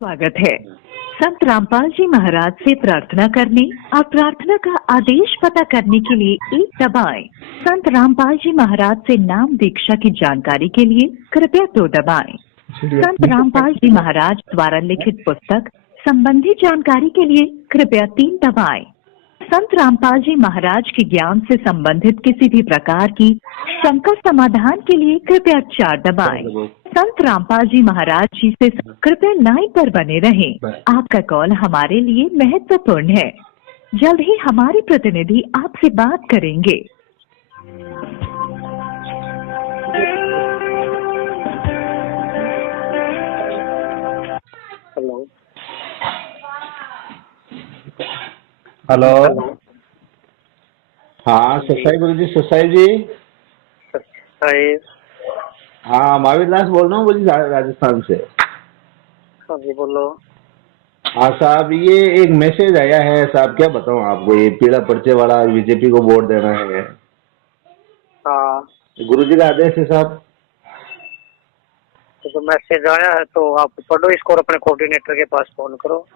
स्वागत है। संत रामपाल जी महाराज से प्रार्थना करने और प्रार्थना का आदेश पता करने के लिए 1 दबाएं। संत रामपाल जी महाराज से नाम दीक्षा की जानकारी के लिए कृपया 2 दबाएं। संत रामपाल जी महाराज द्वारा लिखित पुस्तक संबंधी जानकारी के लिए कृपया 3 दबाएं। संत रामपाल जी महाराज के ज्ञान से संबंधित किसी भी प्रकार की शंका समाधान के लिए कृपया 4 दबाएं। संत रामपाल जी महाराज जी से कृपया लाइन पर बने रहें। आपका कॉल हमारे लिए महत्वपूर्ण है। जल्द ही हमारे प्रतिनिधि आपसे बात करेंगे। Hello hello. हेलो। हाँ ससाई गुरु जी, ससाई जी। हाय। हाँ महावीर दास बोल रहा हूँ बोली राजस्थान से। हाँ जी बोलो। हाँ साहब, ये एक मैसेज आया है साहब, क्या बताऊँ आपको, ये पीला पर्चे वाला बीजेपी को वोट देना है। हाँ गुरु जी का आदेश है साहब। तो मैसेज आया है तो आप पढ़ो इसको और अपने कोऑर्डिनेटर के पास फोन करो।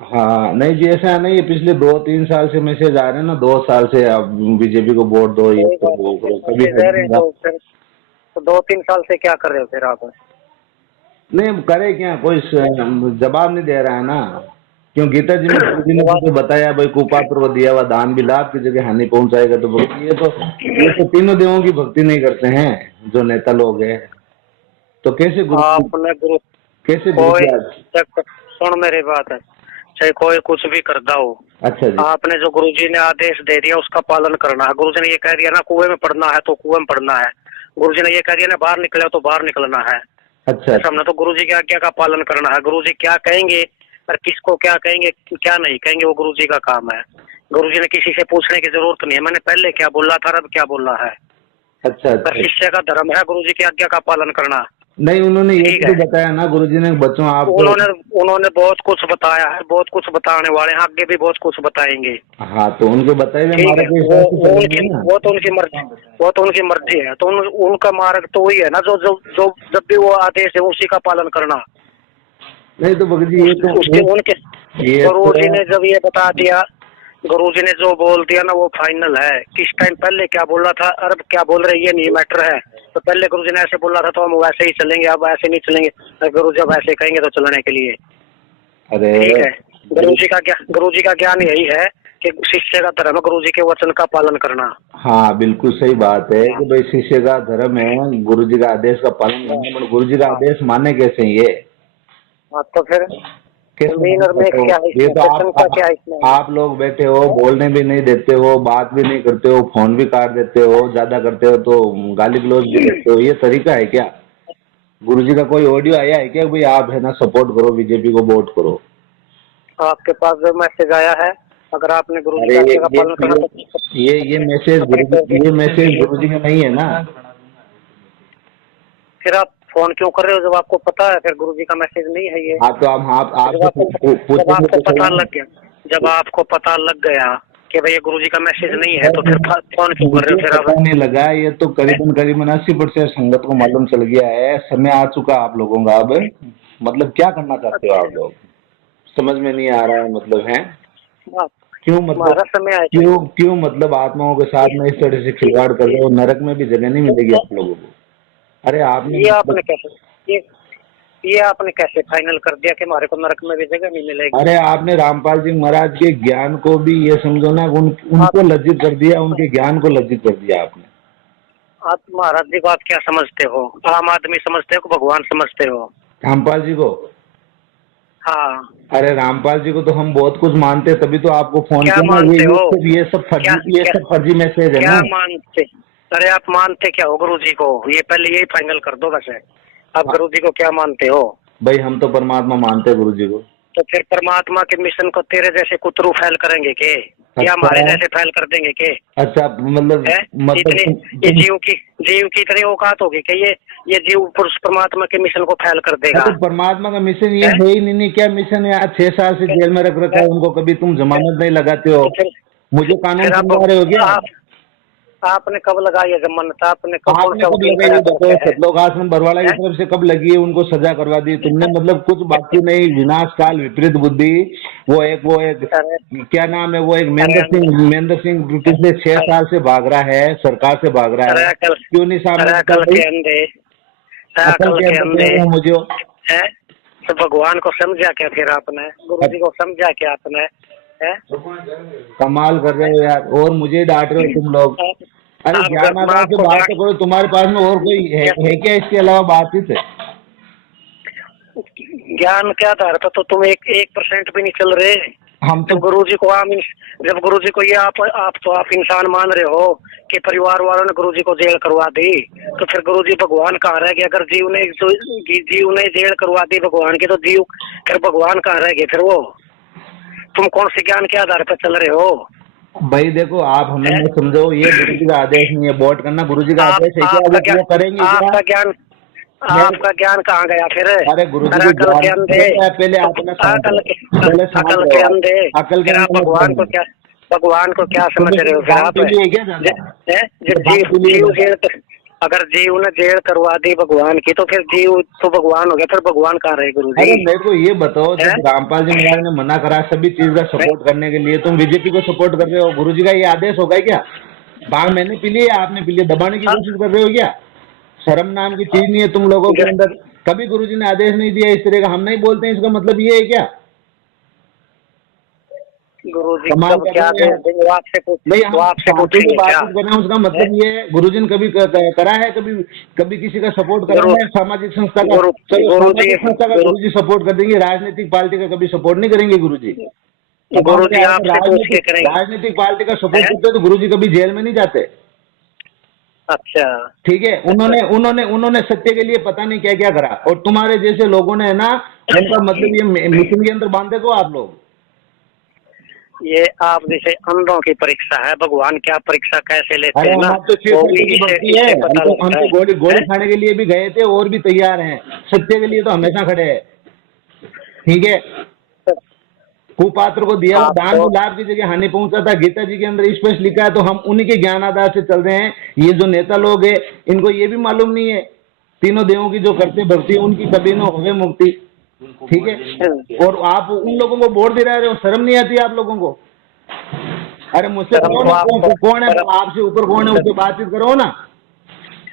हाँ नहीं जी, ऐसा नहीं है, पिछले 2-3 साल से मैसेज आ रहे हैं ना, 2 साल से आप बीजेपी को वोट दो, ये कोई करो बात वो नहीं, करो, कभी मैसेज आ रहे हैं तो फिर तो 2-3 साल से क्या कर रहे हो फिर आप? नहीं करे क्या, कोई जवाब नहीं दे रहा है ना। क्यों गीता जी में गुरु जी ने तो बताया भाई, कुपात्र को दिया हुआ दान भी लाभ की जगह हानि पहुंचाएगा। तो ये तो तीनों देवों की भक्ति नहीं करते हैं जो नेता लोग हैं। तो कैसे आपने गुरु गुरु कोई जी आज। सुन मेरी बात है, चाहे कोई कुछ भी करता हो, अच्छा जी। आपने जो गुरुजी ने आदेश दे दिया उसका पालन करना है। गुरुजी ने ये कह दिया ना कुएं में पड़ना है तो कुएं में पड़ना है। गुरुजी ने ये कह दिया ना बाहर निकले तो बाहर निकलना है। अच्छा हमने तो गुरुजी की आज्ञा का पालन करना है। गुरुजी क्या कहेंगे और किसको क्या कहेंगे क्या नहीं कहेंगे वो गुरुजी का काम है। गुरुजी ने किसी से पूछने की जरूरत नहीं है। मैंने पहले क्या बोला था अब क्या बोला है। अच्छा पर शिष्य का धर्म है गुरुजी की आज्ञा का पालन करना। नहीं, उन्होंने ये ठीक तो है, बताया ना गुरु जी ने, बच्चों आप उन्होंने बहुत कुछ बताया है, बहुत कुछ बताने वाले हैं, आगे भी बहुत कुछ बताएंगे। हाँ तो उनके बताए हुए ठीक है, मार्ग के हिसाब से चलेंगे ना। वो तो उनकी मर्जी, वो तो उनकी मर्जी है। तो उनका मार्ग तो वही है ना जो जो जो जब भी वो आदेश है उसी का पालन करना। नहीं तो भगत जी, ये तो उसके उनके गुरुजी ने जब ये बता दिया, गुरुजी ने जो बोल दिया ना वो फाइनल है। किस टाइम पहले क्या बोला था अरब क्या बोल रहे ये नहीं मैटर है। तो पहले गुरुजी ने ऐसे बोला था तो हम वैसे ही चलेंगे, अब ऐसे नहीं चलेंगे। गुरु जब ऐसे कहेंगे तो चलने के लिए। अरे ठीक है, गुरुजी का ज्ञान यही है कि शिष्य का धर्म गुरुजी के वचन का पालन करना। हाँ बिल्कुल सही बात है कि भाई शिष्य का धर्म है गुरु जी का आदेश का पालन करना, बट गुरु जी का आदेश माने कैसे ये। हाँ तो फिर कैसे क्या है ये इसमें, तो का क्या इसमें? आप लोग बैठे हो, बोलने भी नहीं देते हो, बात भी नहीं करते हो, फोन भी काट देते हो, ज्यादा करते हो तो गाली गलौज भी करते हो, ये तरीका है क्या? गुरु जी का कोई ऑडियो आया है क्या भाई आप है ना सपोर्ट करो, बीजेपी को वोट करो? आपके पास जो मैसेज आया है, अगर आपने गुरु जी अरे का आज्ञा का पालन करना तो ये मैसेज गुरु जी का नहीं है ना। फिर आप फोन क्यों कर रहे हो जब आपको पता है फिर गुरु जी का मैसेज नहीं है ये। हाँ तो आप जब आपको पता लग गया, जब आपको पता लग गया कि भाई ये गुरु जी का मैसेज नहीं है तो फिर फोन क्यों कर रहे हो फिर आप? पता नहीं लगा, ये तो करीबन 80% संगत को मालूम चल गया है, समय आ चुका आप लोगों का। अब मतलब क्या करना चाहते हो आप लोग, समझ में नहीं आ रहा है। मतलब है क्यों, मतलब समय आया क्यों मतलब आत्माओं के साथ में इस तरह से खिलवाड़ कर रहे हो? नरक में भी जगह नहीं मिलेगी आप लोगों को। अरे आपने ये आपने कैसे फाइनल कर दिया कि हमारे को नरक में भी जगह नहीं मिलेगी? अरे आपने रामपाल जी महाराज के ज्ञान को भी ये समझो ना, उनको लज्जित कर दिया, उनके ज्ञान को लज्जित कर दिया आपने। आप महाराज जी को आप क्या समझते हो? आम आदमी समझते हो कि भगवान समझते हो? रामपाल जी को? हाँ। अरे रामपाल जी को तो हम बहुत कुछ मानते हैं, तभी तो आपको फोन क्या किया ना। मानते हो? ये सब फर्जी मैसेज है क्या ना। मानते? अरे आप मानते क्या हो गुरु जी को? ये पहले यही फाइनल कर दो वैसे, आप गुरु जी को क्या मानते हो? भाई हम तो परमात्मा मानते हैं गुरु जी को। तो फिर परमात्मा के मिशन को तेरे जैसे कुतरू फैल करेंगे के? या हमारे जैसे फैल कर देंगे के? अच्छा मतलब ये जीव की इतनी औकात होगी कि ये जीव पुरुष परमात्मा के मिशन को फैल कर देगा? तो परमात्मा का मिशन ये है ही नहीं। क्या मिशन है? आज 6 साल से जेल में रख रखा है उनको, कभी तुम जमानत नहीं लगाते हो। मुझे कानून समझा रहे हो क्या? आपने कब लगाई है जमानत? आपने कब आपने कब लगाई है? देखो सतलोक आश्रम बरवाला की तरफ से कब लगी है? उनको सजा करवा दी तुमने, मतलब कुछ बाकी नहीं। विनाश काल विपरीत बुद्धि। वो एक क्या नाम है, वो एक महेंद्र सिंह पिछले 6 साल से भाग रहा है, सरकार से भाग रहा है। क्यों नहीं सामने? अकल के अंधे, अकल के अंदर मुझे है तो भगवान को समझा क्या फिर आपने? गुरु जी को समझा क्या आपने? है कमाल कर रहे हो यार, और मुझे डांट रहे हो तुम लोग। अरे ज्ञान आधार से बात तो करो, तुम्हारे पास में और कोई है क्या इसके अलावा बातचीत है? ज्ञान के आधार पर तो तुम 1% भी नहीं चल रहे। हम तो गुरु जी को जब गुरु जी को ये आप इंसान मान रहे हो कि परिवार वालों ने गुरु जी को जेल करवा दी, तो फिर गुरु जी भगवान कहाँ रह गए? अगर जीव ने जेल करवा दी भगवान की, तो जीव फिर भगवान कहाँ रह गए? फिर वो तुम कौन से ज्ञान के आधार पर चल रहे हो? भाई देखो, आप हमें मत समझो, ये गुरु जी का आदेश नहीं है। वोट करना गुरु जी का आदेश है क्या? वो करेंगे क्या? आपका ज्ञान कहाँ गया फिर? अरे गुरु जी के अंधे, पहले अकल के अंधे, फिर आप भगवान को क्या समझ रहे हो? फिर आप अगर जीव ने जेल करवा दी भगवान की, तो फिर जीव तो भगवान हो गया, फिर भगवान कहाँ रहे गुरु जी? अरे मेरे को ये बताओ, जब रामपाल जी महाराज ने मना करा सभी चीज का सपोर्ट करने के लिए, तुम बीजेपी को सपोर्ट कर रहे हो? गुरु जी का ये आदेश होगा क्या? भांग मैंने पी ली, आपने पी लिया, दबाने की कोशिश कर रहे हो क्या? शर्म नाम की चीज नहीं है तुम लोगों के अंदर? कभी गुरु जी ने आदेश नहीं दिया इस तरह का, हम नहीं बोलते हैं, इसका मतलब ये है क्या? गुरु जी क्या वो आपसे पूछेंगे क्या? उसका मतलब ये है, गुरु जी ने कभी करा है? कभी किसी का सपोर्ट करा है? सामाजिक संस्था का? गुरु जी सपोर्ट कर देंगे, राजनीतिक पार्टी का कभी सपोर्ट नहीं करेंगे गुरु जी। राजनीतिक पार्टी का सपोर्ट करते तो गुरु जी कभी जेल में नहीं जाते। अच्छा ठीक है, उन्होंने सत्य के लिए पता नहीं क्या क्या करा, और तुम्हारे जैसे लोगों ने ना, उनका मतलब ये मिशन के अंदर बांधे को आप लोग। ये आप जैसे अंधों की परीक्षा है, भगवान क्या परीक्षा कैसे लेते हैं ना? हम तो गोली खाने के लिए भी गए थे और भी तैयार हैं, सत्य के लिए तो हमेशा खड़े हैं। ठीक है, कुपात्र को दिया दान को लाभ की जगह हानि पहुंचा था, गीता जी के अंदर स्पष्ट लिखा है। तो हम उन्हीं के ज्ञान आधार से चल रहे हैं। ये जो नेता लोग हैं, इनको ये भी मालूम नहीं है तीनों देवों की जो करते भक्ति, उनकी कभी न होवे मुक्ति। ठीक है, और आप उन लोगों को वोट दे रहे हो, शर्म नहीं आती आप लोगों को? अरे मुझसे कौन है, आपसे ऊपर कौन है, उससे बातचीत करो ना।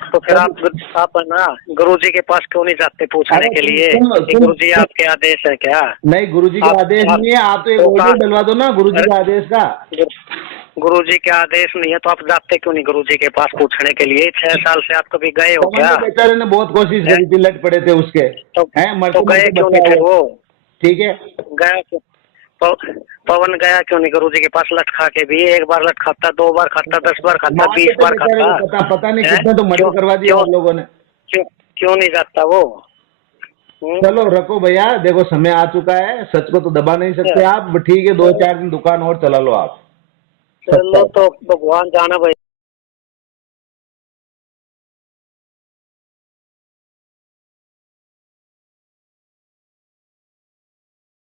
तो फिर आप ना गुरु जी के पास क्यों नहीं जाते पूछने के लिए? गुरु जी आपके आदेश है क्या? नहीं, गुरु जी का आदेश नहीं है। आप तो एक ऑर्डर डलवा दो ना गुरु जी का आदेश का। गुरु जी के आदेश नहीं है तो आप जाते क्यों नहीं गुरु जी के पास पूछने के लिए? 6 साल से आप कभी गए हो क्या? बेचारे ने बहुत कोशिश करी थी, लट पड़े थे उसके, तो गए क्यों नहीं फिर वो? ठीक है, गया पवन गया क्यों नहीं गुरु जी के पास? लट खा के भी, एक बार लट खाता, 2 बार खाता, 10 बार खाता, 20 बार खाता, पता नहीं कितना तो मर्डर करवा दिया आप लोगों ने। क्यों नहीं जाता वो? चलो रखो भैया, देखो समय आ चुका है, सच को तो दबा नहीं सकते आप। ठीक है, 2-4 दिन दुकान और चला लो आप। चलो तो भगवान जाना भाई।